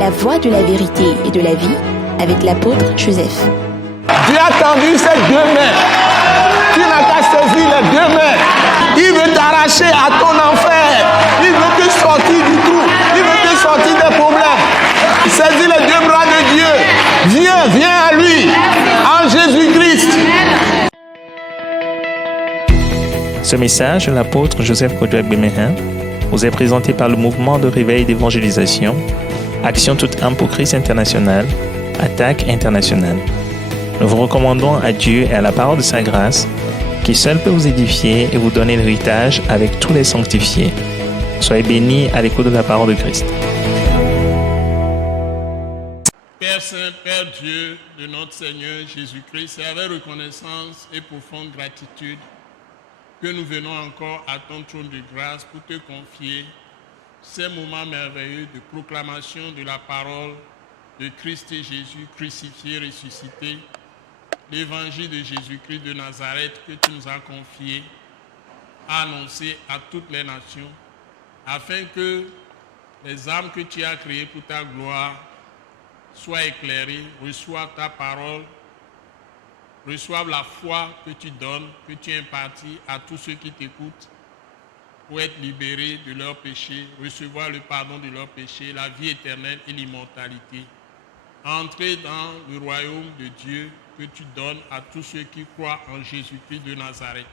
la voie de la vérité et de la vie avec l'apôtre Joseph. Dieu a tendu ses deux mains. Tu n'as qu'à saisir les deux mains. Il veut t'arracher à ton enfer. Il veut te sortir du trou. Il veut te sortir des problèmes. Saisis les deux bras de Dieu. Viens à lui. En Jésus-Christ. Ce message de l'apôtre Joseph Kodouak Bemehin vous est présenté par le mouvement de réveil d'évangélisation, Action toute âme pour Christ international, Attaque internationale. Nous vous recommandons à Dieu et à la parole de sa grâce, qui seul peut vous édifier et vous donner l'héritage avec tous les sanctifiés. Soyez bénis à l'écoute de la parole de Christ. Père Saint, Père Dieu de notre Seigneur Jésus-Christ, c'est avec reconnaissance et profonde gratitude que nous venons encore à ton trône de grâce pour te confier ces moments merveilleux de proclamation de la parole de Christ et Jésus crucifié, ressuscité, l'évangile de Jésus-Christ de Nazareth que tu nous as confié à annoncer à toutes les nations, afin que les âmes que tu as créées pour ta gloire soient éclairées, reçoivent ta parole, reçoivent la foi que tu donnes, que tu impartis à tous ceux qui t'écoutent pour être libérés de leurs péchés, recevoir le pardon de leurs péchés, la vie éternelle et l'immortalité. Entrer dans le royaume de Dieu que tu donnes à tous ceux qui croient en Jésus-Christ de Nazareth.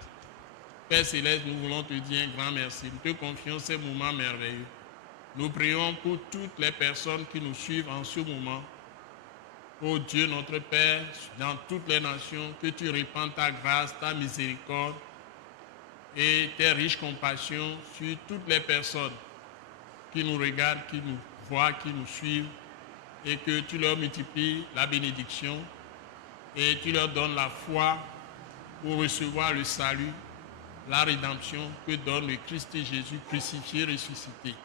Père Céleste, nous voulons te dire un grand merci. Nous te confions ces moments merveilleux. Nous prions pour toutes les personnes qui nous suivent en ce moment. Ô Dieu notre Père, dans toutes les nations, que tu répandes ta grâce, ta miséricorde et tes riches compassions sur toutes les personnes qui nous regardent, qui nous voient, qui nous suivent, et que tu leur multiplies la bénédiction et tu leur donnes la foi pour recevoir le salut, la rédemption que donne le Christ Jésus crucifié, ressuscité.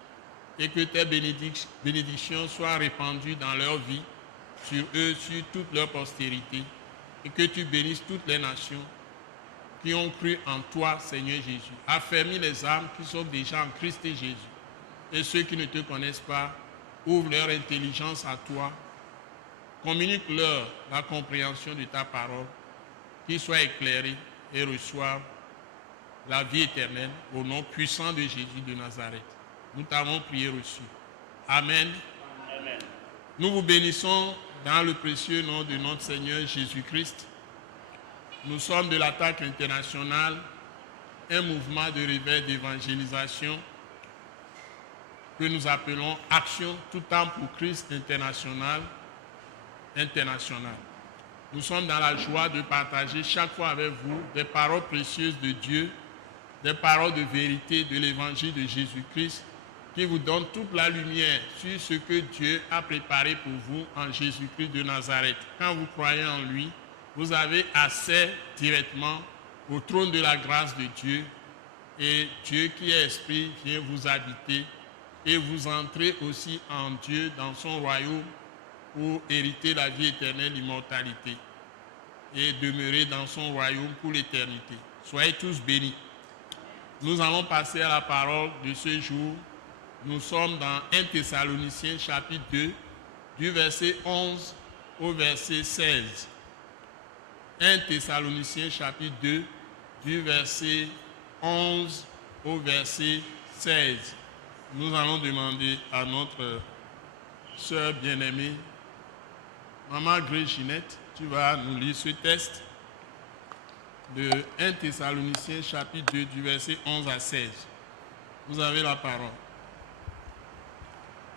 Et que tes bénédictions soient répandues dans leur vie, sur eux, sur toute leur postérité, et que tu bénisses toutes les nations qui ont cru en toi, Seigneur Jésus. Affermis les âmes qui sont déjà en Christ et Jésus. Et ceux qui ne te connaissent pas, ouvre leur intelligence à toi, communique-leur la compréhension de ta parole, qu'ils soient éclairés et reçoivent la vie éternelle au nom puissant de Jésus de Nazareth. Nous t'avons prié reçu. Amen. Amen. Nous vous bénissons dans le précieux nom de notre Seigneur Jésus-Christ. Nous sommes de l'Attaque internationale, un mouvement de réveil d'évangélisation que nous appelons Action tout âme pour Christ international. Nous sommes dans la joie de partager chaque fois avec vous des paroles précieuses de Dieu, des paroles de vérité de l'évangile de Jésus-Christ qui vous donnent toute la lumière sur ce que Dieu a préparé pour vous en Jésus-Christ de Nazareth. Quand vous croyez en lui, vous avez accès directement au trône de la grâce de Dieu et Dieu qui est esprit vient vous habiter et vous entrez aussi en Dieu dans son royaume pour hériter la vie éternelle, l'immortalité et demeurer dans son royaume pour l'éternité. Soyez tous bénis. Nous allons passer à la parole de ce jour. Nous sommes dans 1 Thessaloniciens chapitre 2 du verset 11 au verset 16. 1 Thessaloniciens chapitre 2 du verset 11 au verset 16. Nous allons demander à notre sœur bien-aimée, Maman Grace Ginette, tu vas nous lire ce texte de 1 Thessaloniciens chapitre 2 du verset 11 à 16. Vous avez la parole.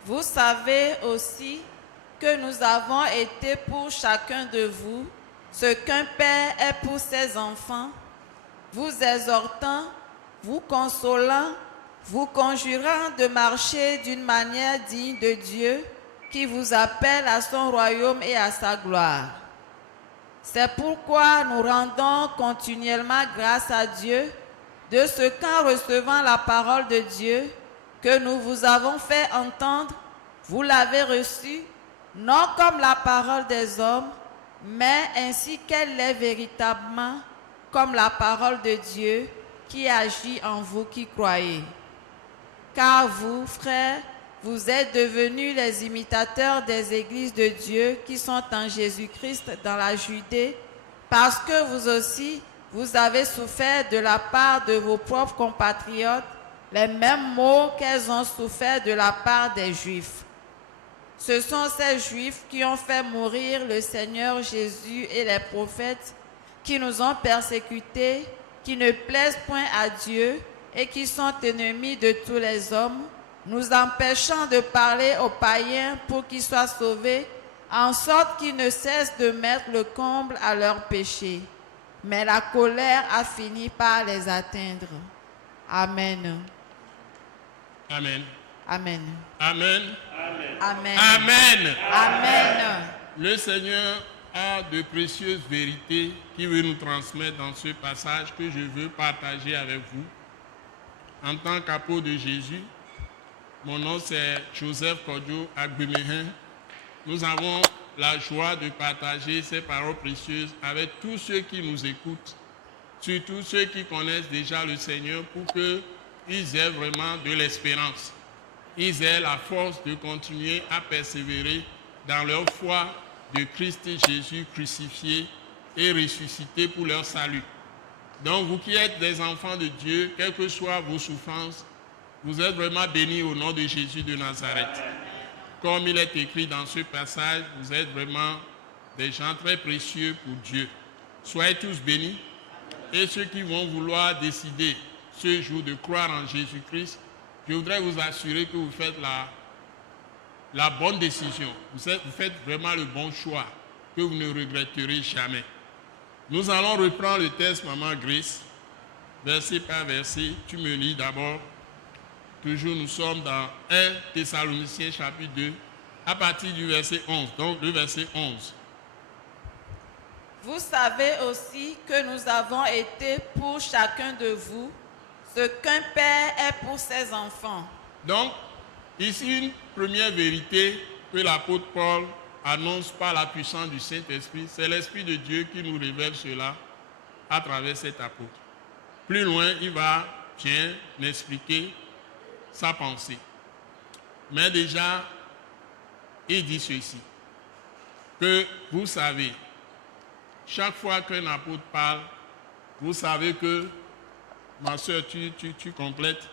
Vous savez aussi que nous avons été pour chacun de vous ce qu'un père est pour ses enfants, vous exhortant, vous consolant, vous conjurant de marcher d'une manière digne de Dieu qui vous appelle à son royaume et à sa gloire. C'est pourquoi nous rendons continuellement grâce à Dieu de ce qu'en recevant la parole de Dieu que nous vous avons fait entendre, vous l'avez reçue, non comme la parole des hommes, mais ainsi qu'elle est véritablement, comme la parole de Dieu qui agit en vous qui croyez. Car vous, frères, vous êtes devenus les imitateurs des églises de Dieu qui sont en Jésus-Christ dans la Judée, parce que vous aussi, vous avez souffert de la part de vos propres compatriotes les mêmes maux qu'elles ont souffert de la part des Juifs. Ce sont ces Juifs qui ont fait mourir le Seigneur Jésus et les prophètes, qui nous ont persécutés, qui ne plaisent point à Dieu et qui sont ennemis de tous les hommes, nous empêchant de parler aux païens pour qu'ils soient sauvés, en sorte qu'ils ne cessent de mettre le comble à leurs péchés. Mais la colère a fini par les atteindre. Amen. Amen. Amen. Amen. Amen. Amen. Amen. Le Seigneur a de précieuses vérités qu'il veut nous transmettre dans ce passage que je veux partager avec vous. En tant qu'apôtre de Jésus, mon nom c'est Joseph Kodjo Agbemehin. Nous avons la joie de partager ces paroles précieuses avec tous ceux qui nous écoutent, surtout ceux qui connaissent déjà le Seigneur, pour qu'ils aient vraiment de l'espérance. Ils aient la force de continuer à persévérer dans leur foi de Christ Jésus crucifié et ressuscité pour leur salut. Donc vous qui êtes des enfants de Dieu, quelles que soient vos souffrances, vous êtes vraiment bénis au nom de Jésus de Nazareth. Comme il est écrit dans ce passage, vous êtes vraiment des gens très précieux pour Dieu. Soyez tous bénis. Et ceux qui vont vouloir décider ce jour de croire en Jésus-Christ, je voudrais vous assurer que vous faites la bonne décision. Vous faites vraiment le bon choix, que vous ne regretterez jamais. Nous allons reprendre le texte, Maman Grace, verset par verset. Tu me lis d'abord. Toujours, nous sommes dans 1 Thessaloniciens chapitre 2, à partir du verset 11. Donc, le verset 11. Vous savez aussi que nous avons été pour chacun de vous ce qu'un père est pour ses enfants. Donc, ici, une première vérité que l'apôtre Paul annonce par la puissance du Saint-Esprit, c'est l'Esprit de Dieu qui nous révèle cela à travers cet apôtre. Plus loin, il va bien expliquer sa pensée. Mais déjà, il dit ceci, que vous savez, chaque fois qu'un apôtre parle, vous savez que, ma soeur, tu complètes.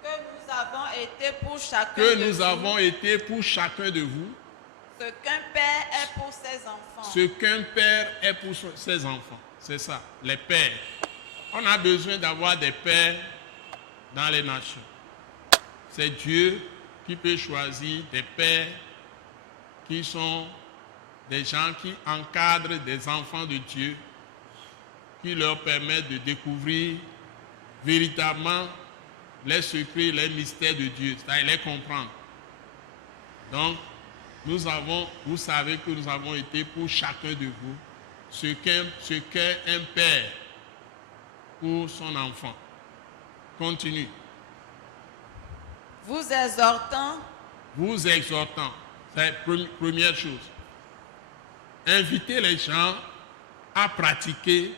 Que nous avons été pour chacun Que de nous vous. avons été pour chacun de vous. Ce qu'un père est pour ses enfants. Ce qu'un père est pour ses enfants. C'est ça, les pères. On a besoin d'avoir des pères dans les nations. C'est Dieu qui peut choisir des pères qui sont des gens qui encadrent des enfants de Dieu, qui leur permettent de découvrir véritablement les secrets, les mystères de Dieu, c'est-à-dire les comprendre. Donc, vous savez que nous avons été pour chacun de vous ce qu'est un père pour son enfant. Continue. Vous exhortant, c'est la première chose. Invitez les gens à pratiquer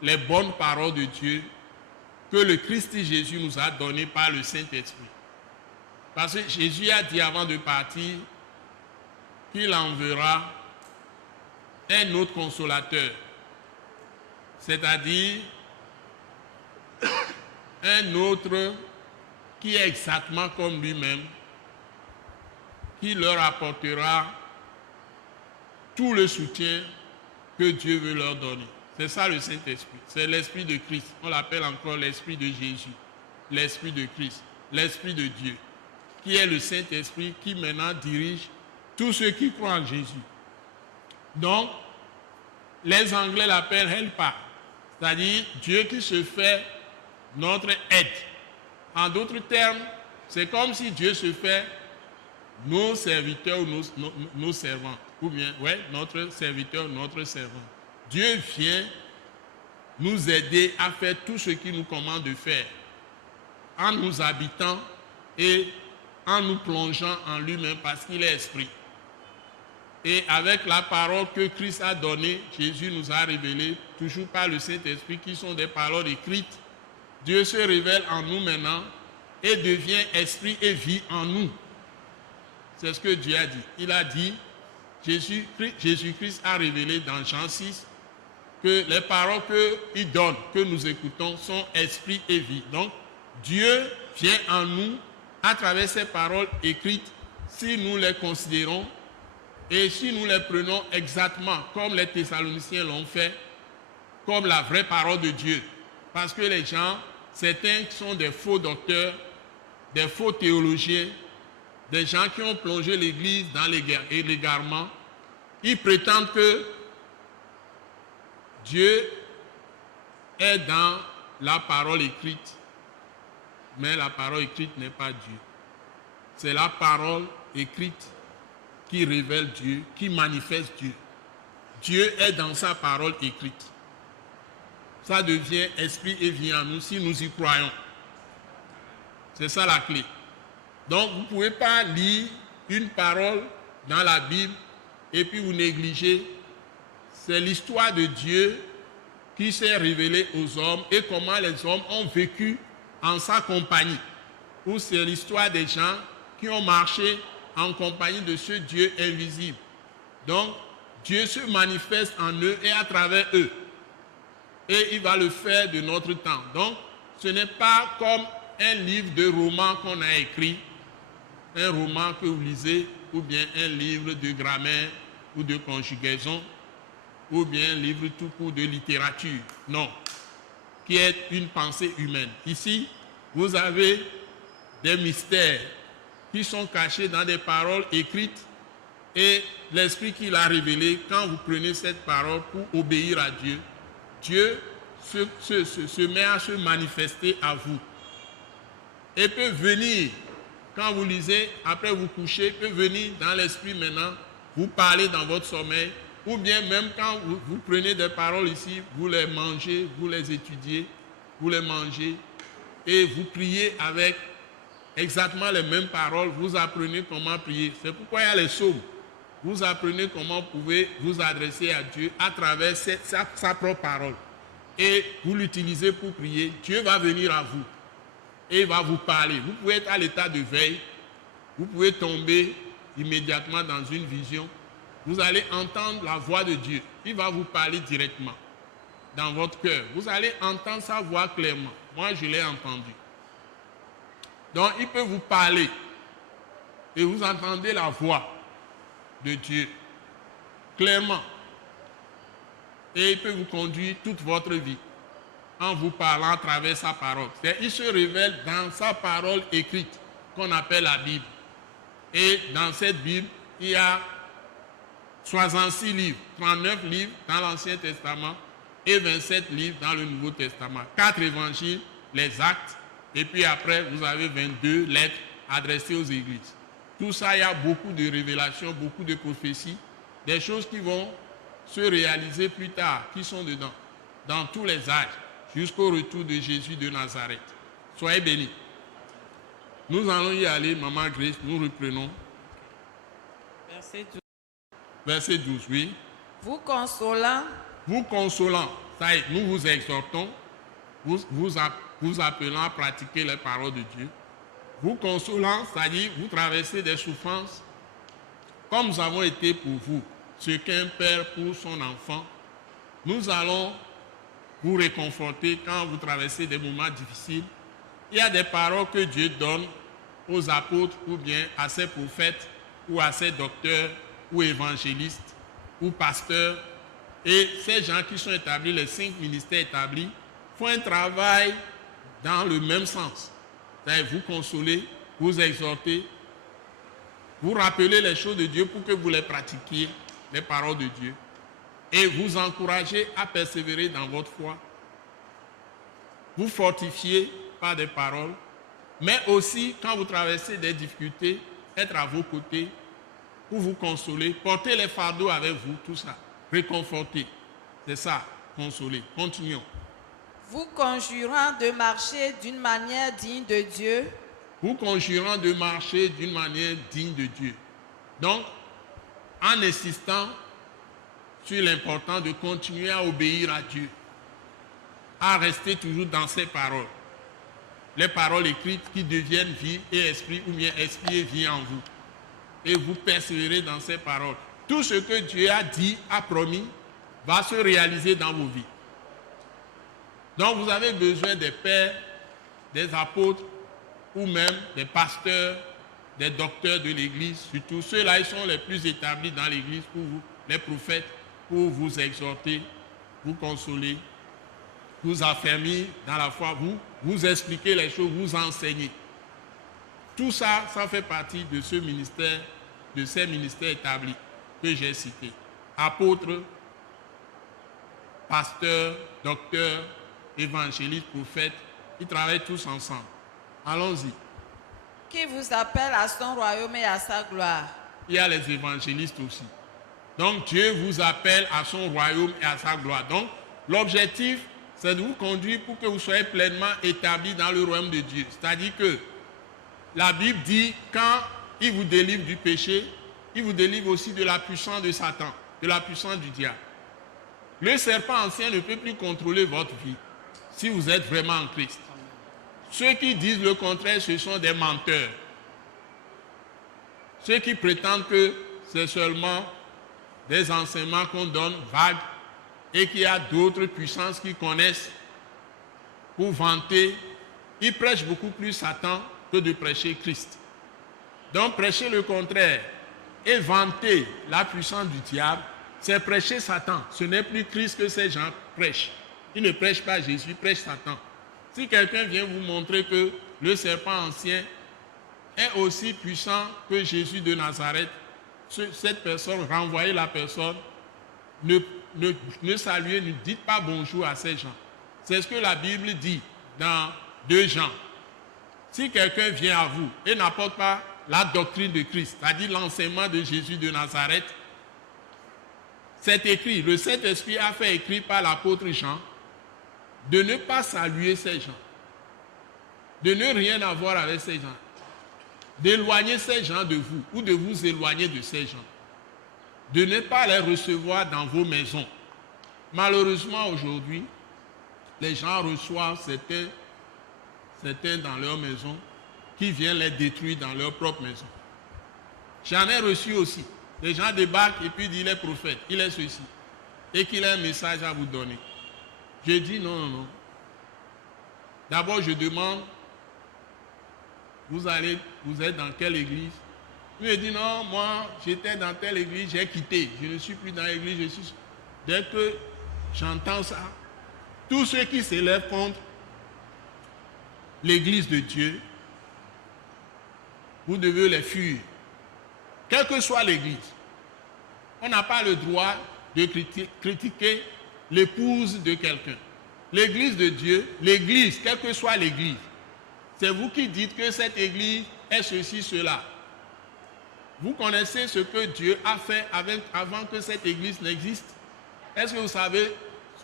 les bonnes paroles de Dieu que le Christ Jésus nous a données par le Saint-Esprit. Parce que Jésus a dit avant de partir qu'il enverra un autre consolateur, c'est-à-dire un autre qui est exactement comme lui-même, qui leur apportera tout le soutien que Dieu veut leur donner. C'est ça le Saint-Esprit. C'est l'Esprit de Christ. On l'appelle encore l'Esprit de Jésus, l'Esprit de Christ, l'Esprit de Dieu, qui est le Saint-Esprit qui maintenant dirige tous ceux qui croient en Jésus. Donc, les Anglais l'appellent helper, c'est-à-dire Dieu qui se fait notre aide. En d'autres termes, c'est comme si Dieu se fait nos serviteurs ou nos servants. Ou bien, notre serviteur, notre servant. Dieu vient nous aider à faire tout ce qu'il nous commande de faire, en nous habitant et en nous plongeant en lui-même parce qu'il est esprit. Et avec la parole que Christ a donnée, Jésus nous a révélé, toujours par le Saint-Esprit, qui sont des paroles écrites. Dieu se révèle en nous maintenant et devient esprit et vie en nous. C'est ce que Dieu a dit. Il a dit, Jésus-Christ a révélé dans Jean 6 que les paroles qu'il donne, que nous écoutons, sont esprit et vie. Donc, Dieu vient en nous à travers ces paroles écrites si nous les considérons et si nous les prenons exactement comme les Thessaloniciens l'ont fait, comme la vraie parole de Dieu. Parce que les gens, certains sont des faux docteurs, des faux théologiens, des gens qui ont plongé l'Église dans l'égarement. Ils prétendent que Dieu est dans la parole écrite, mais la parole écrite n'est pas Dieu. C'est la parole écrite qui révèle Dieu, qui manifeste Dieu. Dieu est dans sa parole écrite. Ça devient esprit et vie en nous si nous y croyons. C'est ça la clé. Donc vous ne pouvez pas lire une parole dans la Bible et puis vous négligez. C'est l'histoire de Dieu qui s'est révélée aux hommes et comment les hommes ont vécu en sa compagnie. Ou c'est l'histoire des gens qui ont marché en compagnie de ce Dieu invisible. Donc, Dieu se manifeste en eux et à travers eux. Et il va le faire de notre temps. Donc, ce n'est pas comme un livre de romans qu'on a écrit, un roman que vous lisez, ou bien un livre de grammaire ou de conjugaison, ou bien un livre tout court de littérature. Non, qui est une pensée humaine. Ici, vous avez des mystères qui sont cachés dans des paroles écrites et l'Esprit qui l'a révélé, quand vous prenez cette parole pour obéir à Dieu, Dieu se met à se manifester à vous. Et peut venir, quand vous lisez, après vous couchez, peut venir dans l'Esprit maintenant, vous parler dans votre sommeil, ou bien même quand vous prenez des paroles ici, vous les mangez, vous les étudiez, vous les mangez, et vous priez avec exactement les mêmes paroles, vous apprenez comment prier. C'est pourquoi il y a les psaumes. Vous apprenez comment vous pouvez vous adresser à Dieu à travers sa propre parole. Et vous l'utilisez pour prier. Dieu va venir à vous et il va vous parler. Vous pouvez être à l'état de veille. Vous pouvez tomber immédiatement dans une vision. Vous allez entendre la voix de Dieu. Il va vous parler directement dans votre cœur. Vous allez entendre sa voix clairement. Moi, je l'ai entendu. Donc, il peut vous parler et vous entendez la voix de Dieu clairement. Et il peut vous conduire toute votre vie en vous parlant à travers sa parole. Il se révèle dans sa parole écrite qu'on appelle la Bible. Et dans cette Bible, il y a 66 livres, 39 livres dans l'Ancien Testament et 27 livres dans le Nouveau Testament. 4 évangiles, les actes, et puis après, vous avez 22 lettres adressées aux églises. Tout ça, il y a beaucoup de révélations, beaucoup de prophéties, des choses qui vont se réaliser plus tard, qui sont dedans, dans tous les âges, jusqu'au retour de Jésus de Nazareth. Soyez bénis. Nous allons y aller, Maman Grace, nous reprenons. Verset 12. Verset 12, oui. Vous consolant, ça y est, nous vous exhortons, vous appelant à pratiquer les paroles de Dieu. Vous consolant, c'est-à-dire vous traversez des souffrances comme nous avons été pour vous, ce qu'un père pour son enfant. Nous allons vous réconforter quand vous traversez des moments difficiles. Il y a des paroles que Dieu donne aux apôtres ou bien à ses prophètes ou à ses docteurs ou évangélistes ou pasteurs. Et ces gens qui sont établis, les 5 ministères établis, font un travail dans le même sens. C'est-à-dire vous consoler, vous exhorter, vous rappeler les choses de Dieu pour que vous les pratiquiez, les paroles de Dieu, et vous encourager à persévérer dans votre foi, vous fortifier par des paroles, mais aussi quand vous traversez des difficultés, être à vos côtés pour vous consoler, porter les fardeaux avec vous, tout ça, réconforter. C'est ça, consoler. Continuons. vous conjurant de marcher d'une manière digne de Dieu, Vous conjurant de marcher d'une manière digne de Dieu. Donc, en insistant sur l'importance de continuer à obéir à Dieu, à rester toujours dans ses paroles. Les paroles écrites qui deviennent vie et esprit, ou bien esprit et vie en vous. et vous persévérez dans ses paroles. Tout ce que Dieu a dit, a promis, va se réaliser dans vos vies. Donc vous avez besoin des pères, des apôtres ou même des pasteurs, des docteurs de l'église, surtout ceux-là, ils sont les plus établis dans l'église pour vous, les prophètes, pour vous exhorter, vous consoler, vous affermir dans la foi, vous expliquer les choses, vous enseigner. Tout ça, ça fait partie de ce ministère, de ces ministères établis que j'ai cités. Apôtres, pasteurs, docteurs, évangélistes, prophètes, ils travaillent tous ensemble. Allons-y. Qui vous appelle à son royaume et à sa gloire. Il y a les évangélistes aussi. Donc Dieu vous appelle à son royaume et à sa gloire. Donc l'objectif, c'est de vous conduire pour que vous soyez pleinement établis dans le royaume de Dieu. C'est-à-dire que la Bible dit, quand il vous délivre du péché, il vous délivre aussi de la puissance de Satan, de la puissance du diable. Le serpent ancien ne peut plus contrôler votre vie si vous êtes vraiment en Christ. Ceux qui disent le contraire, ce sont des menteurs. Ceux qui prétendent que c'est seulement des enseignements qu'on donne vagues et qu'il y a d'autres puissances qu'ils connaissent pour vanter, ils prêchent beaucoup plus Satan que de prêcher Christ. Donc prêcher le contraire et vanter la puissance du diable, c'est prêcher Satan. Ce n'est plus Christ que ces gens prêchent. Ils ne prêchent pas Jésus, ils prêchent Satan. Si quelqu'un vient vous montrer que le serpent ancien est aussi puissant que Jésus de Nazareth, cette personne, renvoyez la personne, ne saluez, ne dites pas bonjour à ces gens. C'est ce que la Bible dit dans 2 Jean. Si quelqu'un vient à vous et n'apporte pas la doctrine de Christ, c'est-à-dire l'enseignement de Jésus de Nazareth, c'est écrit, le Saint-Esprit a fait écrire par l'apôtre Jean, de ne pas saluer ces gens, de ne rien avoir avec ces gens, d'éloigner ces gens de vous ou de vous éloigner de ces gens, de ne pas les recevoir dans vos maisons. Malheureusement, aujourd'hui, les gens reçoivent certains dans leur maison qui viennent les détruire dans leur propre maison. J'en ai reçu aussi. Les gens débarquent et puis disent il est prophète, il est ceci, et qu'il a un message à vous donner. Je dis non. D'abord, je demande, vous êtes dans quelle église? Il me dit non, moi, j'étais dans telle église, j'ai quitté. Je ne suis plus dans l'église, Dès que j'entends ça, tous ceux qui s'élèvent contre l'église de Dieu, vous devez les fuir. Quelle que soit l'église, on n'a pas le droit de critiquer l'épouse de quelqu'un. L'église de Dieu, l'église, quelle que soit l'église, c'est vous qui dites que cette église est ceci, cela. Vous connaissez ce que Dieu a fait avant que cette église n'existe? Est-ce que vous savez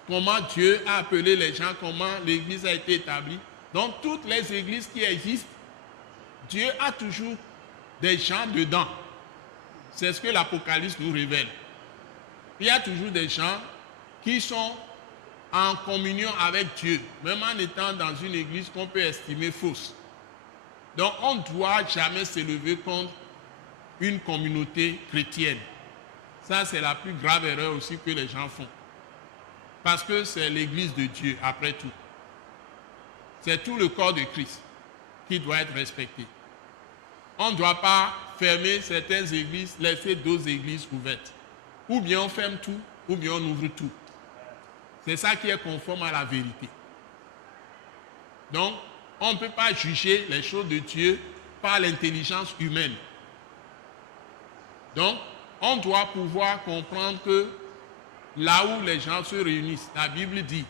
comment Dieu a appelé les gens, comment l'église a été établie? Dans toutes les églises qui existent, Dieu a toujours des gens dedans. C'est ce que l'Apocalypse nous révèle. Il y a toujours des gens qui sont en communion avec Dieu, même en étant dans une église qu'on peut estimer fausse. Donc on ne doit jamais s'élever contre une communauté chrétienne. Ça, c'est la plus grave erreur aussi que les gens font. Parce que c'est l'église de Dieu, après tout. C'est tout le corps de Christ qui doit être respecté. On ne doit pas fermer certaines églises, laisser d'autres églises ouvertes. Ou bien on ferme tout, ou bien on ouvre tout. C'est ça qui est conforme à la vérité. Donc, on ne peut pas juger les choses de Dieu par l'intelligence humaine. Donc, on doit pouvoir comprendre que là où les gens se réunissent, la Bible dit,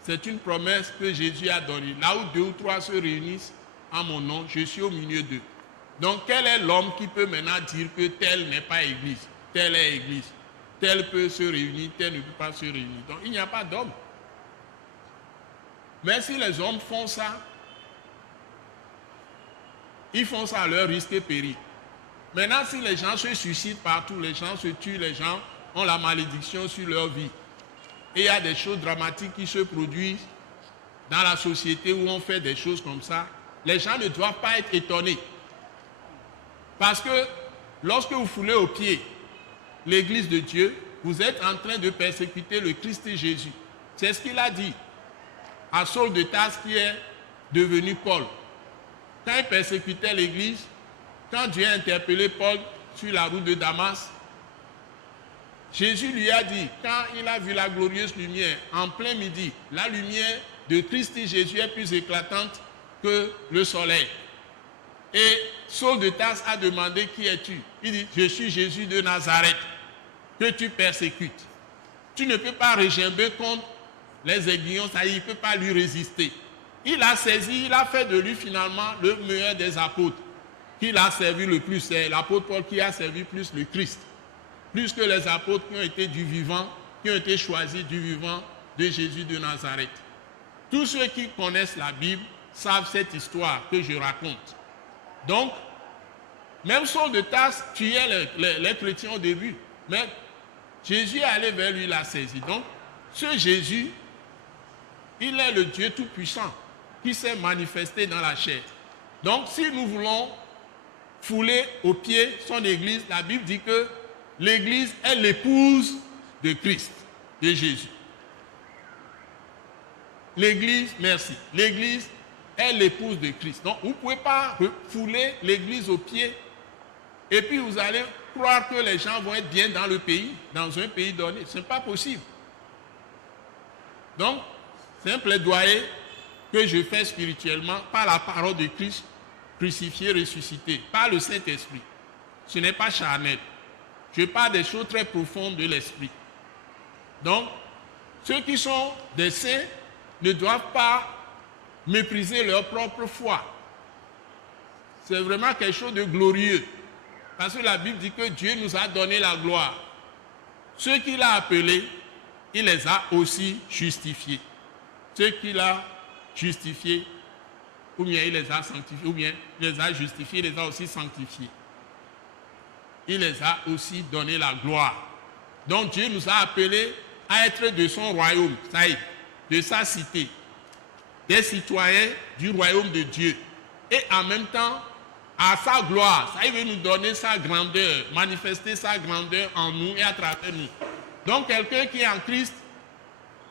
c'est une promesse que Jésus a donnée. Là où 2 ou 3 se réunissent en mon nom, je suis au milieu d'eux. Donc, quel est l'homme qui peut maintenant dire que tel n'est pas église, telle est église, tel peut se réunir, tel ne peut pas se réunir? Donc, il n'y a pas d'homme. Mais si les hommes font ça, ils font ça à leur risque et péril. Maintenant, si les gens se suicident partout, les gens se tuent, les gens ont la malédiction sur leur vie, et il y a des choses dramatiques qui se produisent dans la société où on fait des choses comme ça, les gens ne doivent pas être étonnés. Parce que lorsque vous foulez aux pieds l'église de Dieu, vous êtes en train de persécuter le Christ Jésus. C'est ce qu'il a dit à Saul de Tarse qui est devenu Paul. Quand il persécutait l'église, quand Dieu a interpellé Paul sur la route de Damas, Jésus lui a dit, quand il a vu la glorieuse lumière en plein midi, la lumière de Christ Jésus est plus éclatante que le soleil. Et Saul de Tarse a demandé, qui es-tu? Il dit, je suis Jésus de Nazareth, que tu persécutes. Tu ne peux pas regimber contre les aiguillons, ça il ne peut pas lui résister. Il a saisi, il a fait de lui finalement le meilleur des apôtres. Qui l'a servi le plus, c'est l'apôtre Paul qui a servi plus le Christ. Plus que les apôtres qui ont été du vivant, qui ont été choisis du vivant de Jésus de Nazareth. Tous ceux qui connaissent la Bible savent cette histoire que je raconte. Donc, même Saul de Tarse tuait les chrétiens au début, mais Jésus est allé vers lui, l'a saisi. Donc, ce Jésus, il est le Dieu Tout-Puissant qui s'est manifesté dans la chair. Donc, si nous voulons fouler aux pieds son église, la Bible dit que l'église est l'épouse de Christ, de Jésus. L'église, merci, l'église est l'épouse de Christ. Donc, vous ne pouvez pas fouler l'église aux pieds et puis vous allez croire que les gens vont être bien dans le pays, dans un pays donné. Ce n'est pas possible. Donc, c'est un plaidoyer que je fais spirituellement par la parole de Christ, crucifié, ressuscité, par le Saint-Esprit. Ce n'est pas charnel. Je parle des choses très profondes de l'esprit. Donc, ceux qui sont des saints ne doivent pas mépriser leur propre foi. C'est vraiment quelque chose de glorieux. Parce que la Bible dit que Dieu nous a donné la gloire. Ceux qu'il a appelés, il les a aussi justifiés. Ceux qu'il a justifiés, ou bien il les a sanctifiés, ou bien il les a justifiés, il les a aussi sanctifiés. Il les a aussi donné la gloire. Donc Dieu nous a appelés à être de son royaume, ça y est, de sa cité, des citoyens du royaume de Dieu. Et en même temps, à sa gloire, ça y veut nous donner sa grandeur, manifester sa grandeur en nous et à travers nous. Donc quelqu'un qui est en Christ,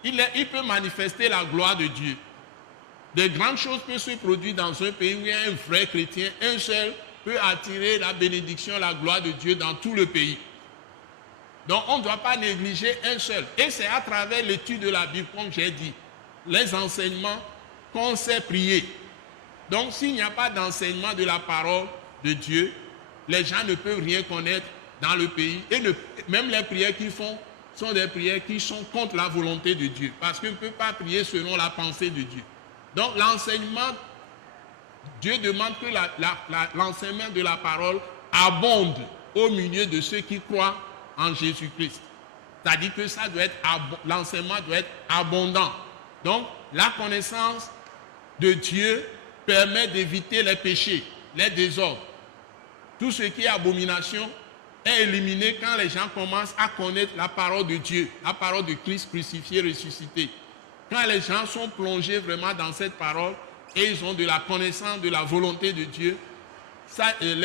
il peut manifester la gloire de Dieu. De grandes choses peuvent se produire dans un pays où il y a un vrai chrétien, un seul peut attirer la bénédiction, la gloire de Dieu dans tout le pays. Donc on ne doit pas négliger un seul. Et c'est à travers l'étude de la Bible, comme j'ai dit, les enseignements qu'on sait prier. Donc s'il n'y a pas d'enseignement de la parole de Dieu, les gens ne peuvent rien connaître dans le pays. Et même les prières qu'ils font sont des prières qui sont contre la volonté de Dieu. Parce qu'on ne peut pas prier selon la pensée de Dieu. Donc l'enseignement, Dieu demande que l'enseignement de la parole abonde au milieu de ceux qui croient en Jésus-Christ. C'est-à-dire que l'enseignement doit être abondant. Donc la connaissance de Dieu permet d'éviter les péchés, les désordres. Tout ce qui est abomination est éliminé quand les gens commencent à connaître la parole de Dieu, la parole de Christ crucifié, ressuscité. Quand les gens sont plongés vraiment dans cette parole et ils ont de la connaissance de la volonté de Dieu,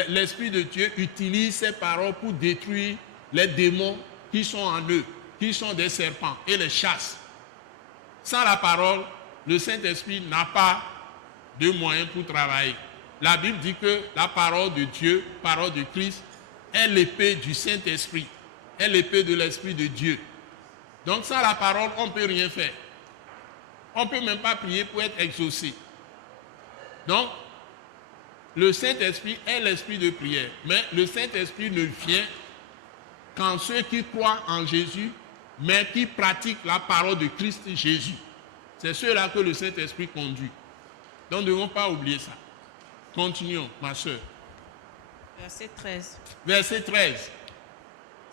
l'Esprit de Dieu utilise ces paroles pour détruire les démons qui sont en eux, qui sont des serpents, et les chasse. Sans la parole, le Saint-Esprit n'a pas de moyens pour travailler. La Bible dit que la parole de Dieu, parole de Christ, est l'épée du Saint-Esprit, est l'épée de l'Esprit de Dieu. Donc sans la parole, on ne peut rien faire. On ne peut même pas prier pour être exaucé. Donc, le Saint-Esprit est l'esprit de prière. Mais le Saint-Esprit ne vient qu'en ceux qui croient en Jésus, mais qui pratiquent la parole de Christ Jésus. C'est ceux-là que le Saint-Esprit conduit. Donc, nous ne devons pas oublier ça. Continuons, ma soeur. Verset 13. Verset 13.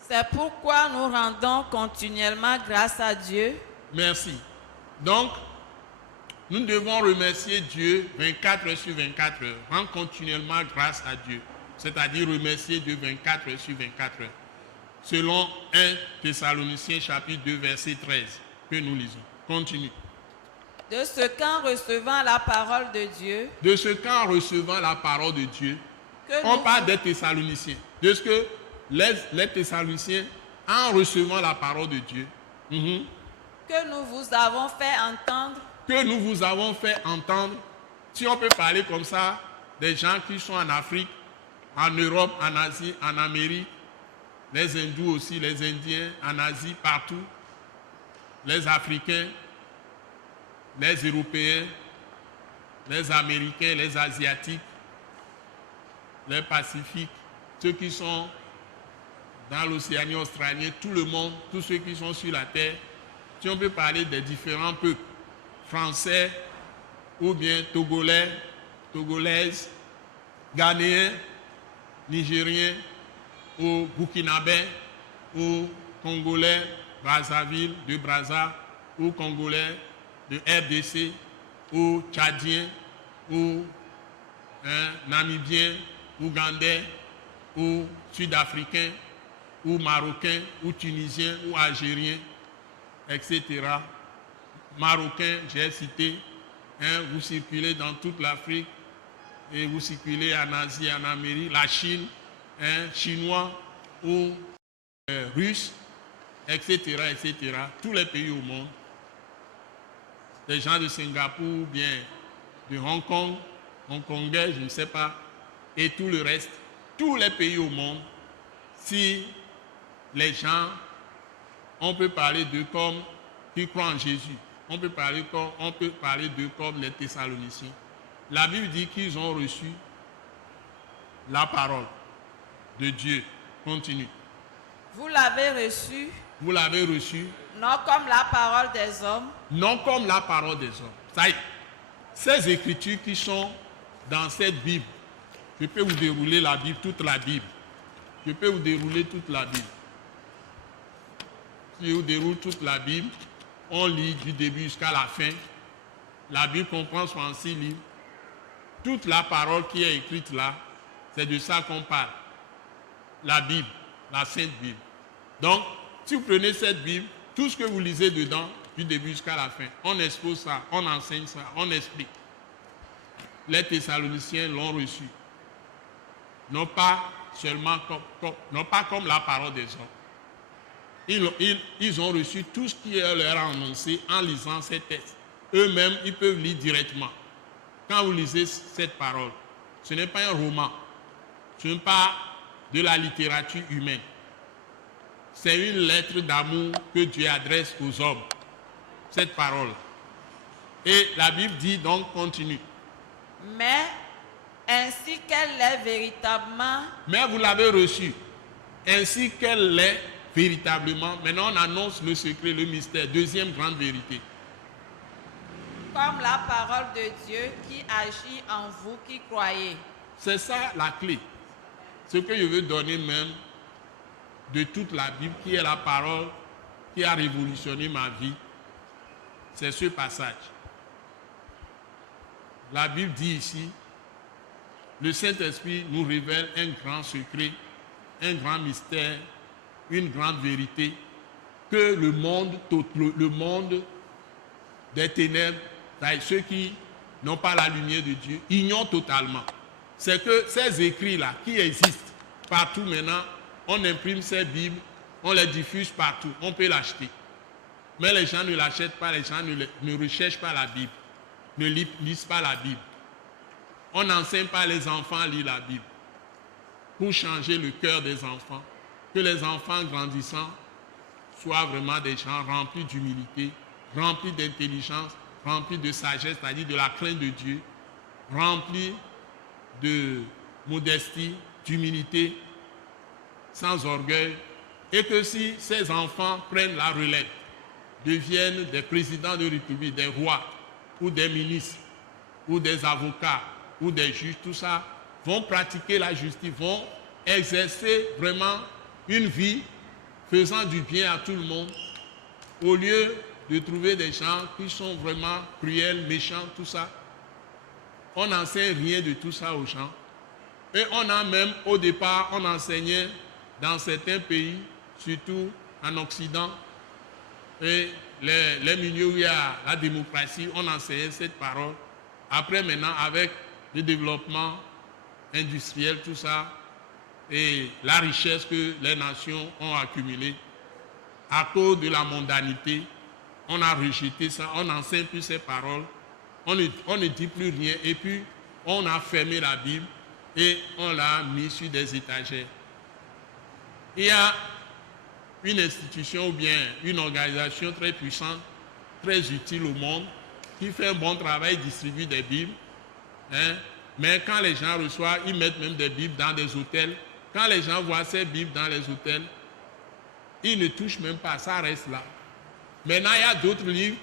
C'est pourquoi nous rendons continuellement grâce à Dieu. Merci. Donc, nous devons remercier Dieu 24 heures sur 24 heures. Rendre continuellement grâce à Dieu. C'est-à-dire remercier Dieu 24 heures sur 24 heures. Selon 1 Thessaloniciens chapitre 2 verset 13 que nous lisons. Continue. De ce qu'en recevant la parole de Dieu. De ce qu'en recevant la parole de Dieu. On parle des Thessaloniciens. de ce que les Thessaloniciens, en recevant la parole de Dieu, que nous vous avons fait entendre, si on peut parler comme ça, des gens qui sont en Afrique, en Europe, en Asie, en Amérique, les hindous aussi, les Indiens, en Asie, partout, les Africains, les Européens, les Américains, les Asiatiques, les Pacifiques, ceux qui sont dans l'Océanie australienne, tout le monde, tous ceux qui sont sur la terre, si on peut parler des différents peuples, français ou bien togolais, togolaises, ghanéens, nigériens ou burkinabés ou congolais, Brazzaville, de Brazza, ou congolais de RDC, ou tchadiens, ou namibiens, ougandais, ou sud-africains, ou marocains, ou tunisiens, ou algériens, etc. Marocains, j'ai cité, vous circulez dans toute l'Afrique, et vous circulez en Asie, en Amérique, la Chine, chinois ou russes, etc., etc., tous les pays au monde, des gens de Singapour, bien de Hong Kong, hongkongais, je ne sais pas, et tout le reste, tous les pays au monde, si les gens, on peut parler d'eux comme qui croient en Jésus, on peut parler d'eux comme les Thessaloniciens. La Bible dit qu'ils ont reçu la parole de Dieu. Continue. Vous l'avez reçu. Vous l'avez reçu. Non comme la parole des hommes. Non comme la parole des hommes. Ça y est. Ces écritures qui sont dans cette Bible, je peux vous dérouler la Bible, toute la Bible. Je peux vous dérouler toute la Bible. Si je vous déroule toute la Bible, on lit du début jusqu'à la fin. La Bible comprend 66 livres. Toute la parole qui est écrite là, c'est de ça qu'on parle. La Bible, la Sainte Bible. Donc, si vous prenez cette Bible, tout ce que vous lisez dedans, du début jusqu'à la fin, on expose ça, on enseigne ça, on explique. Les Thessaloniciens l'ont reçu. Non pas seulement non pas comme la parole des hommes. Ils ont reçu tout ce qui leur a annoncé en lisant ces textes. Eux-mêmes, ils peuvent lire directement. Quand vous lisez cette parole, ce n'est pas un roman, ce n'est pas de la littérature humaine. C'est une lettre d'amour que Dieu adresse aux hommes, cette parole. Et la Bible dit donc, continue. Mais ainsi qu'elle est véritablement. Mais vous l'avez reçue, ainsi qu'elle l'est véritablement. Maintenant, on annonce le secret, le mystère, deuxième grande vérité. Comme la parole de Dieu qui agit en vous qui croyez. C'est ça la clé. Ce que je veux donner même de toute la Bible, qui est la parole qui a révolutionné ma vie, c'est ce passage. La Bible dit ici, le Saint-Esprit nous révèle un grand secret, un grand mystère, une grande vérité que le monde des ténèbres, ceux qui n'ont pas la lumière de Dieu, ignorent totalement. C'est que ces écrits-là qui existent partout maintenant, on imprime ces Bibles, on les diffuse partout, on peut l'acheter. Mais les gens ne l'achètent pas, les gens ne recherchent pas la Bible, ne lisent pas la Bible. On n'enseigne pas les enfants à lire la Bible pour changer le cœur des enfants, que les enfants grandissant soient vraiment des gens remplis d'humilité, remplis d'intelligence, remplis de sagesse, c'est-à-dire de la crainte de Dieu, remplis de modestie, d'humilité, sans orgueil, et que si ces enfants prennent la relève, deviennent des présidents de République, des rois, ou des ministres, ou des avocats, ou des juges, tout ça, vont pratiquer la justice, vont exercer vraiment une vie faisant du bien à tout le monde, au lieu de trouver des gens qui sont vraiment cruels, méchants, tout ça. On n'enseigne rien de tout ça aux gens. Et on a même, au départ, on enseignait dans certains pays, surtout en Occident, et les milieux où il y a la démocratie, on enseignait cette parole. Après, maintenant, avec le développement industriel, tout ça, et la richesse que les nations ont accumulée. À cause de la mondanité, on a rejeté ça, on n'enseigne plus ces paroles, on ne dit plus rien, et puis on a fermé la Bible et on l'a mis sur des étagères. Il y a une institution ou bien une organisation très puissante, très utile au monde, qui fait un bon travail, distribue des Bibles. Mais quand les gens reçoivent, ils mettent même des Bibles dans des hôtels. Quand les gens voient ces Bibles dans les hôtels, ils ne touchent même pas, ça reste là. Maintenant, il y a d'autres livres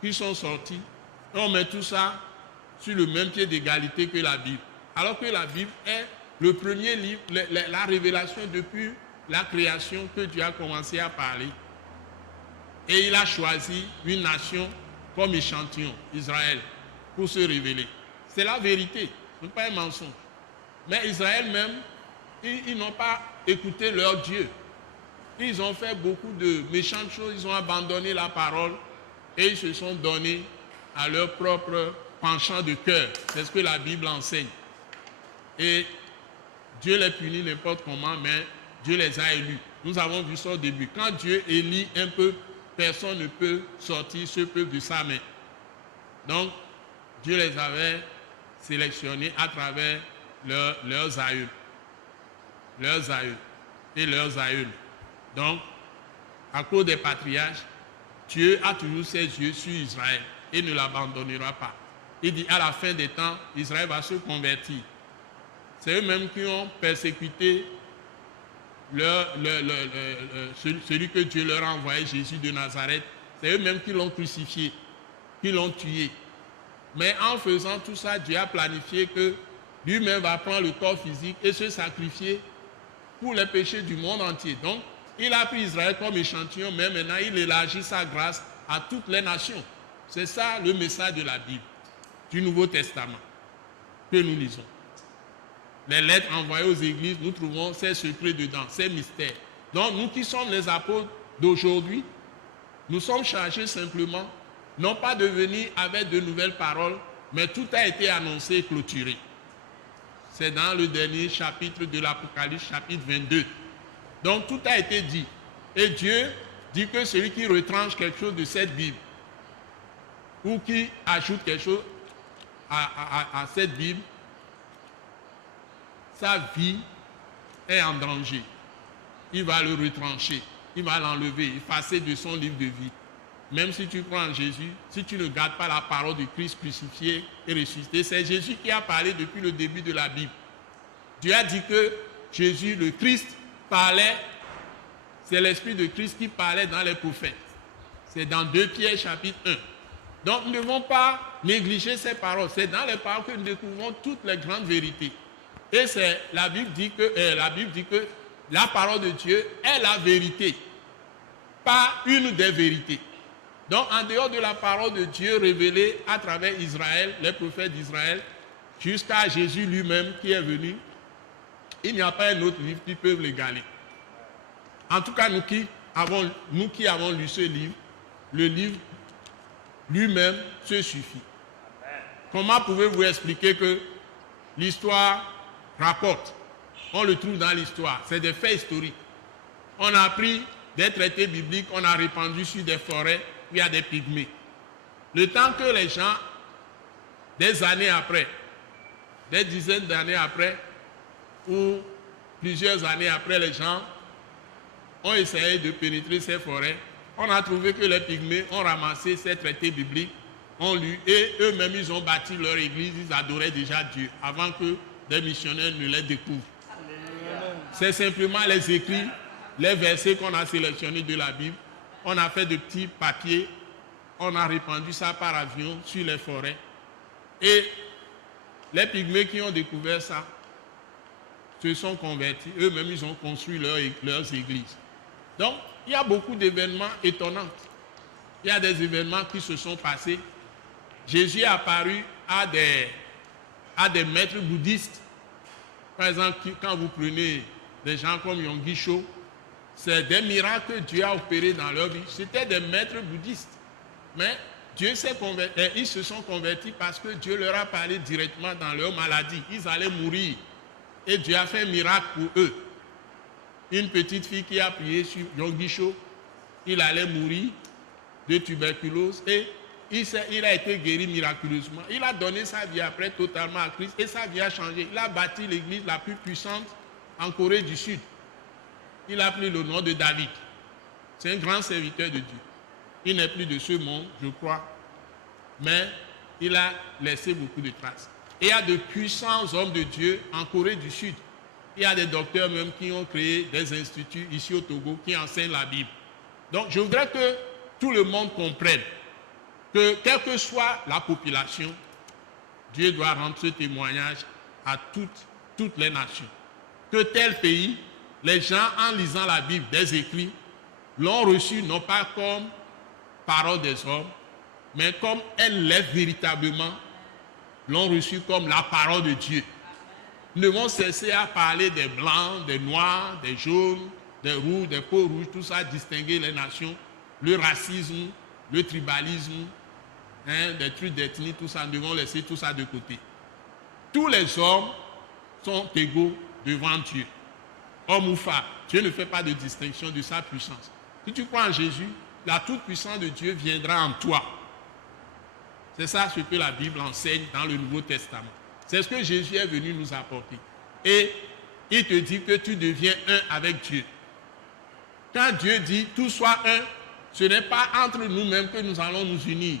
qui sont sortis. On met tout ça sur le même pied d'égalité que la Bible. Alors que la Bible est le premier livre, la révélation depuis la création que Dieu a commencé à parler. Et il a choisi une nation comme échantillon, Israël, pour se révéler. C'est la vérité, ce n'est pas un mensonge. Mais Israël même, ils n'ont pas écouté leur Dieu. Ils ont fait beaucoup de méchantes choses, ils ont abandonné la parole et ils se sont donnés à leur propre penchant de cœur. C'est ce que la Bible enseigne. Et Dieu les punit n'importe comment, mais Dieu les a élus. Nous avons vu ça au début. Quand Dieu élit un peuple, personne ne peut sortir ce peuple de sa main. Donc, Dieu les avait sélectionnés à travers leurs aïeux. Leurs aïeux et leurs aïeuls. Donc, à cause des patriarches, Dieu a toujours ses yeux sur Israël et ne l'abandonnera pas. Il dit à la fin des temps, Israël va se convertir. C'est eux-mêmes qui ont persécuté celui que Dieu leur a envoyé, Jésus de Nazareth. C'est eux-mêmes qui l'ont crucifié, qui l'ont tué. Mais en faisant tout ça, Dieu a planifié que lui-même va prendre le corps physique et se sacrifier pour les péchés du monde entier. Donc, il a pris Israël comme échantillon, mais maintenant il élargit sa grâce à toutes les nations. C'est ça le message de la Bible, du Nouveau Testament, que nous lisons. Les lettres envoyées aux églises, nous trouvons ces secrets dedans, ces mystères. Donc nous qui sommes les apôtres d'aujourd'hui, nous sommes chargés simplement, non pas de venir avec de nouvelles paroles, mais tout a été annoncé et clôturé. C'est dans le dernier chapitre de l'Apocalypse, chapitre 22. Donc tout a été dit. Et Dieu dit que celui qui retranche quelque chose de cette Bible, ou qui ajoute quelque chose à cette Bible, sa vie est en danger. Il va le retrancher, il va l'enlever, effacer de son livre de vie. Même si tu prends Jésus, si tu ne gardes pas la parole de Christ crucifié et ressuscité, c'est Jésus qui a parlé depuis le début de la Bible. Dieu a dit que Jésus, le Christ, parlait, c'est l'Esprit de Christ qui parlait dans les prophètes. C'est dans 2 Pierre chapitre 1. Donc nous ne devons pas négliger ces paroles. C'est dans les paroles que nous découvrons toutes les grandes vérités. Et la Bible dit que la parole de Dieu est la vérité, pas une des vérités. Donc en dehors de la parole de Dieu révélée à travers Israël, les prophètes d'Israël, jusqu'à Jésus lui-même qui est venu, il n'y a pas un autre livre qui peut l'égaler. En tout cas, nous qui avons lu ce livre, le livre lui-même se suffit. Comment pouvez-vous expliquer que l'histoire rapporte? On le trouve dans l'histoire, c'est des faits historiques. On a pris des traités bibliques, on a répandu sur des forêts où il y a des pygmées. Le temps que les gens, des années après, des dizaines d'années après, ou plusieurs années après, les gens ont essayé de pénétrer ces forêts, on a trouvé que les pygmées ont ramassé ces traités bibliques, ont lu, et eux-mêmes ils ont bâti leur église, ils adoraient déjà Dieu, avant que des missionnaires ne les découvrent. C'est simplement les écrits, les versets qu'on a sélectionnés de la Bible, on a fait de petits papiers, on a répandu ça par avion sur les forêts. Et les pygmées qui ont découvert ça se sont convertis, eux-mêmes ils ont construit leurs églises. Donc, il y a beaucoup d'événements étonnants. Il y a des événements qui se sont passés. Jésus est apparu à des maîtres bouddhistes. Par exemple, quand vous prenez des gens comme Yonggi Cho, c'est des miracles que Dieu a opérés dans leur vie. C'était des maîtres bouddhistes. Mais ils se sont convertis parce que Dieu leur a parlé directement dans leur maladie. Ils allaient mourir. Et Dieu a fait un miracle pour eux. une petite fille qui a prié sur Yongisho, il allait mourir de tuberculose et il a été guéri miraculeusement. Il a donné sa vie après totalement à Christ et sa vie a changé. Il a bâti l'église la plus puissante en Corée du Sud. Il a pris le nom de David. C'est un grand serviteur de Dieu. Il n'est plus de ce monde, je crois, mais il a laissé beaucoup de traces. Et il y a de puissants hommes de Dieu en Corée du Sud. Il y a des docteurs même qui ont créé des instituts ici au Togo qui enseignent la Bible. Donc je voudrais que tout le monde comprenne que quelle que soit la population, Dieu doit rendre ce témoignage à toutes les nations. Que tel pays, les gens en lisant la Bible, des écrits, l'ont reçu non pas comme parole des hommes, mais comme elle l'est véritablement, l'ont reçu comme la parole de Dieu. Ils ne vont cesser à parler des blancs, des noirs, des jaunes, des rouges, des peaux rouges, tout ça, distinguer les nations, le racisme, le tribalisme, des trucs d'ethnie, tout ça, nous devons laisser tout ça de côté. Tous les hommes sont égaux devant Dieu. Homme ou femme, Dieu ne fait pas de distinction de sa puissance. Si tu crois en Jésus, la toute-puissance de Dieu viendra en toi. C'est ça ce que la Bible enseigne dans le Nouveau Testament. C'est ce que Jésus est venu nous apporter. Et il te dit que tu deviens un avec Dieu. Quand Dieu dit « tout soit un », ce n'est pas entre nous-mêmes que nous allons nous unir.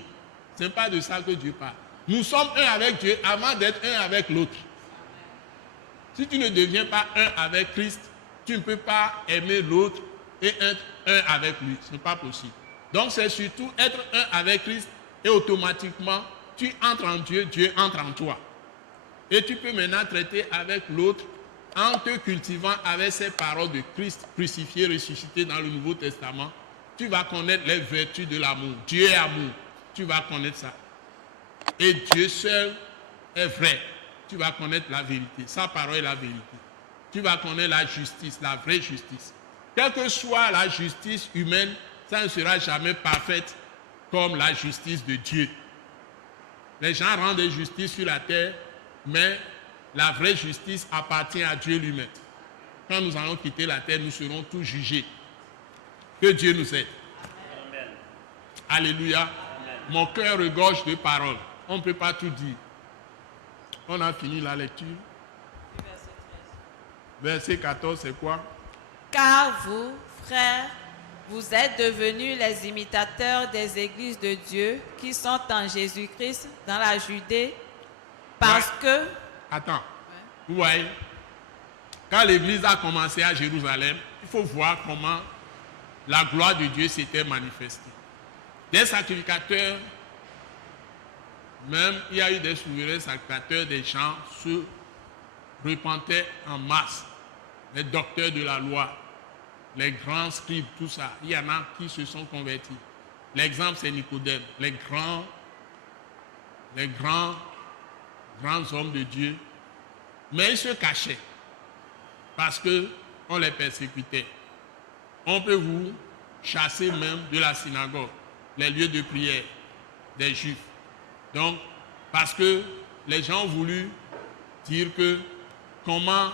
Ce n'est pas de ça que Dieu parle. Nous sommes un avec Dieu avant d'être un avec l'autre. Si tu ne deviens pas un avec Christ, tu ne peux pas aimer l'autre et être un avec lui. Ce n'est pas possible. Donc c'est surtout être un avec Christ et automatiquement tu entres en Dieu, Dieu entre en toi. Et tu peux maintenant traiter avec l'autre en te cultivant avec ces paroles de Christ crucifié, ressuscité dans le Nouveau Testament. Tu vas connaître les vertus de l'amour. Dieu est amour. Tu vas connaître ça. Et Dieu seul est vrai. Tu vas connaître la vérité. Sa parole est la vérité. Tu vas connaître la justice, la vraie justice. Quelle que soit la justice humaine, ça ne sera jamais parfaite comme la justice de Dieu. Les gens rendent des justices sur la terre, mais la vraie justice appartient à Dieu lui-même. Quand nous allons quitter la terre, nous serons tous jugés. Que Dieu nous aide. Amen. Alléluia. Amen. Mon cœur regorge de paroles. On ne peut pas tout dire. On a fini la lecture. Verset 14, c'est quoi? Car vous, frères, vous êtes devenus les imitateurs des églises de Dieu qui sont en Jésus-Christ dans la Judée, parce que... Attends. Vous voyez, quand l'église a commencé à Jérusalem, il faut voir comment la gloire de Dieu s'était manifestée. Des sacrificateurs, même il y a eu des souverains sacrificateurs, des gens se repentaient en masse. Les docteurs de la loi, les grands scribes, tout ça. Il y en a qui se sont convertis. L'exemple, c'est Nicodème. Les grands hommes de Dieu. Mais ils se cachaient parce qu'on les persécutait. On peut vous chasser même de la synagogue, les lieux de prière des Juifs. Donc, parce que les gens ont voulu dire que comment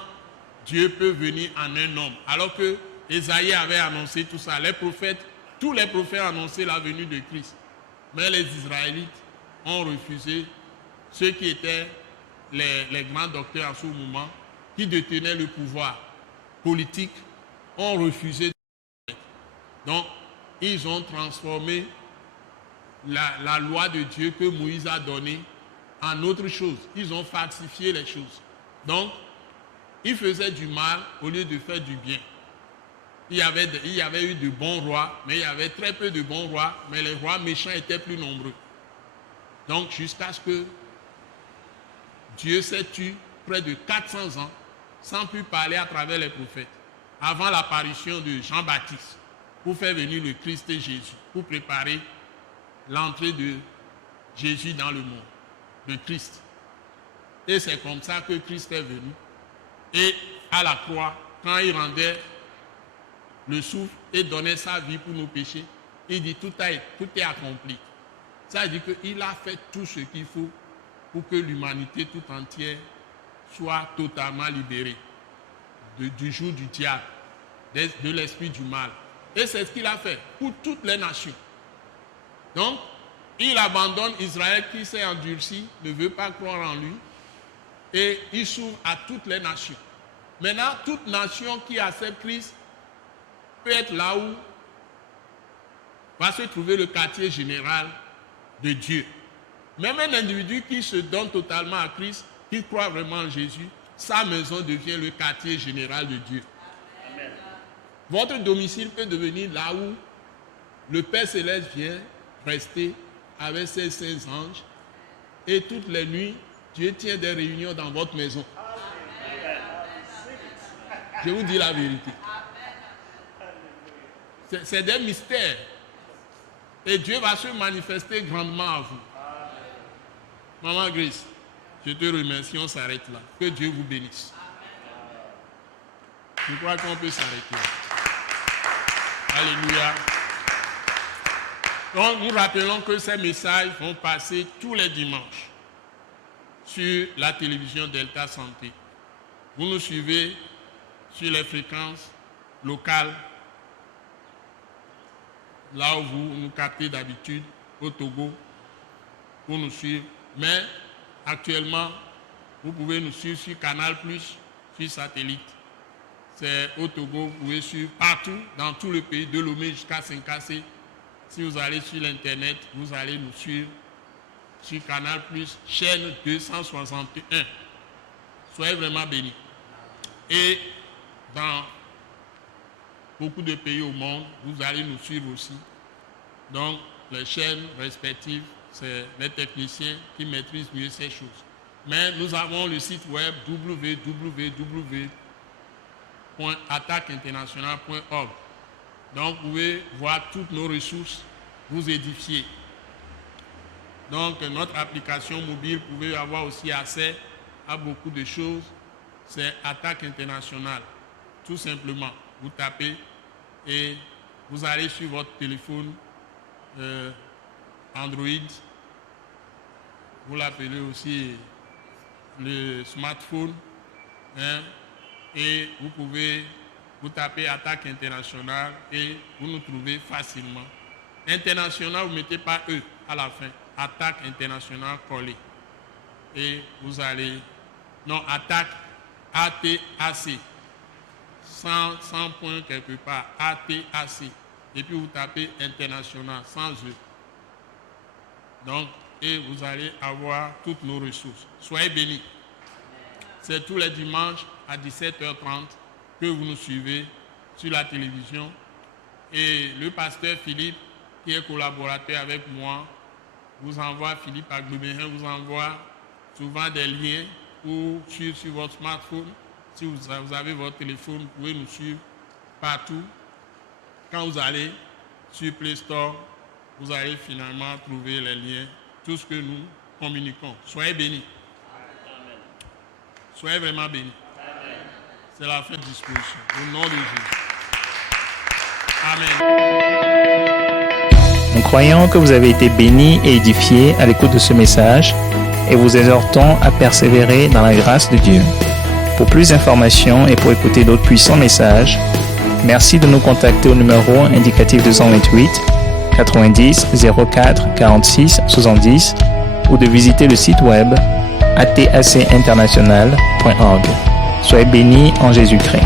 Dieu peut venir en un homme. Alors que Ésaïe avait annoncé tout ça. Les prophètes, tous les prophètes ont annoncé la venue de Christ. Mais les Israélites ont refusé, ceux qui étaient les grands docteurs en ce moment, qui détenaient le pouvoir politique, ont refusé. Donc, ils ont transformé la loi de Dieu que Moïse a donnée en autre chose. Ils ont falsifié les choses. Donc, ils faisaient du mal au lieu de faire du bien. Il y avait eu de bons rois, mais il y avait très peu de bons rois, mais les rois méchants étaient plus nombreux. Donc, jusqu'à ce que Dieu s'est tué près de 400 ans sans plus parler à travers les prophètes, avant l'apparition de Jean-Baptiste, pour faire venir le Christ et Jésus, pour préparer l'entrée de Jésus dans le monde, de Christ. Et c'est comme ça que Christ est venu. Et à la croix, quand il rendait le souffle et donnait sa vie pour nos péchés, il dit tout est accompli. Ça veut dire qu'il a fait tout ce qu'il faut pour que l'humanité tout entière soit totalement libérée du joug du diable, de l'esprit du mal. Et c'est ce qu'il a fait pour toutes les nations. Donc, il abandonne Israël qui s'est endurci, ne veut pas croire en lui, et il s'ouvre à toutes les nations. Maintenant, toute nation qui accepte Christ peut être là où va se trouver le quartier général de Dieu. Même un individu qui se donne totalement à Christ, qui croit vraiment en Jésus, sa maison devient le quartier général de Dieu. Amen. Votre domicile peut devenir là où le Père Céleste vient rester avec ses saints anges et toutes les nuits, Dieu tient des réunions dans votre maison. Amen. Je vous dis la vérité. C'est des mystères. Et Dieu va se manifester grandement à vous. Maman Grace, je te remercie, on s'arrête là. Que Dieu vous bénisse. Je crois qu'on peut s'arrêter. Alléluia. Donc nous rappelons que ces messages vont passer tous les dimanches sur la télévision Delta Santé. Vous nous suivez sur les fréquences locales, là où vous nous captez d'habitude, au Togo, pour nous suivre. Mais actuellement, vous pouvez nous suivre sur Canal+, sur satellite. C'est au Togo, vous pouvez suivre partout, dans tout le pays, de Lomé jusqu'à Saint-Cassé. Si vous allez sur l'Internet, vous allez nous suivre sur Canal+, chaîne 261. Soyez vraiment bénis. Et dans beaucoup de pays au monde, vous allez nous suivre aussi. Donc, les chaînes respectives, c'est les techniciens qui maîtrisent mieux ces choses. Mais nous avons le site web www.attaqueinternationale.org. Donc, vous pouvez voir toutes nos ressources, vous édifier. Donc, notre application mobile, vous pouvez avoir aussi accès à beaucoup de choses. C'est Attaque Internationale. Tout simplement, vous tapez et vous allez sur votre téléphone Android. Vous l'appelez aussi le smartphone. Hein, et vous pouvez vous taper Attaque Internationale et vous nous trouvez facilement. International, vous ne mettez pas E à la fin. Attaque Internationale collé. Et vous allez... Non, Attaque ATAC. 100 points quelque part. ATAC. Et puis vous tapez International sans E. Donc, et vous allez avoir toutes nos ressources. Soyez bénis. C'est tous les dimanches à 17h30 que vous nous suivez sur la télévision. Et le pasteur Philippe, qui est collaborateur avec moi, vous envoie, Philippe Agbemehen vous envoie souvent des liens pour suivre sur votre smartphone. Si vous avez votre téléphone, vous pouvez nous suivre partout. Quand vous allez sur Play Store, vous allez finalement trouver les liens, tout ce que nous communiquons. Soyez bénis. Amen. Soyez vraiment bénis. Amen. C'est la fin de disposition. Au nom de Jésus. Amen. Nous croyons que vous avez été bénis et édifiés à l'écoute de ce message et vous exhortons à persévérer dans la grâce de Dieu. Pour plus d'informations et pour écouter d'autres puissants messages, merci de nous contacter au numéro indicatif 228 90 04 46 70 ou de visiter le site web atacinternational.org. Soyez bénis en Jésus-Christ.